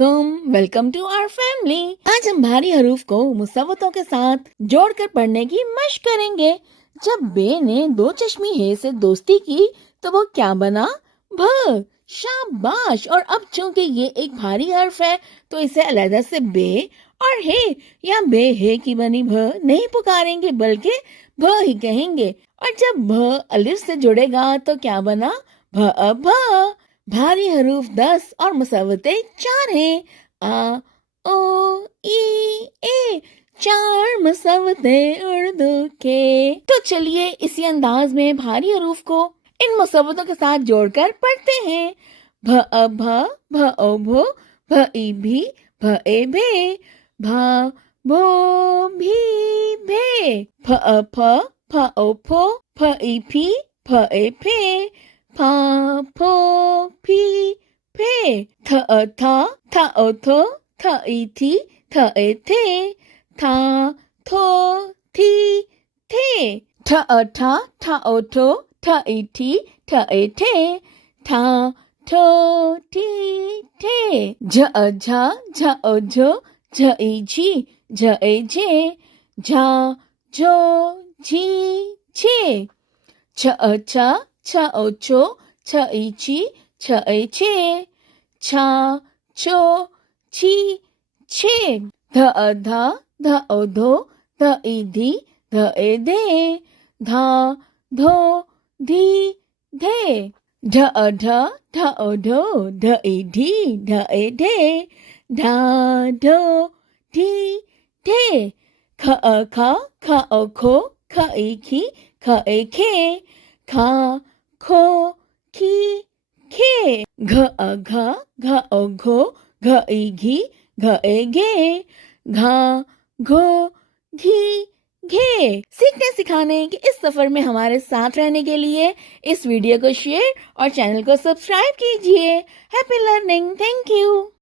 Welcome to our family. आज हम भारी हरूफ को मुसव्वतों के साथ जोड़कर पढ़ने की मशक करेंगे। जब बे ने दो चश्मी हे से दोस्ती की तो वो क्या बना? भ। शाबाश। और अब चूंकि ये एक भारी हर्फ है तो इसे अलग से बे और हे या बे हे की बनी भ नहीं पुकारेंगे बल्कि भ ही कहेंगे। और जब भ अलिफ से जुड़ेगा तो क्या बना? भ। भारी हरूफ 10 और मुसव्वते 4 हैं। आ, ओ, ई, ए, 4 मुसव्वते उर्दू के। तो चलिए इसी अंदाज में भारी हरूफ को इन मुसव्वतों के साथ जोड़कर पढ़ते हैं। भ अ भ, भ ओ भो, भ ई भी, भ ए भे, भा भो भी भे, फ अ फ, फ ओ फो, फ ई फी, फ ए फे, फा फो फी फे, थ अ था, थ ओ थो, थ ई थी, थ ए थे, था थो थी थे, ठ अ ठा, ठ ओ ठो, ठ ई ठी, ठ ए ठे, ठा ठो ठी ठे, झ अ झा, झ ओ झो, झ ई झी, झ ए झे, झा झो झी झे, छ अ छ, छ ओ छो, छ ई छी, छ ए छे, छा छो छी छे, ध अ धा, ध ओ धो, ध ई धी, ध ए धे, धा धो धी धे, ढ अ ढ, ढ ओ ढो, ढ ई ढी, ढ ए ढे, ढा ढो ढी ढे, ख अ खा, ख ओ खो, ख ई खी, ख ए खे, खा खो खी खे, घ अ घा, घ ओ घो, घ ई घी, घ ए घे, घा घो घी घे। सीखने सिखाने के इस सफर में हमारे साथ रहने के लिए इस वीडियो को शेयर और चैनल को सब्सक्राइब कीजिए। Happy learning. Thank you.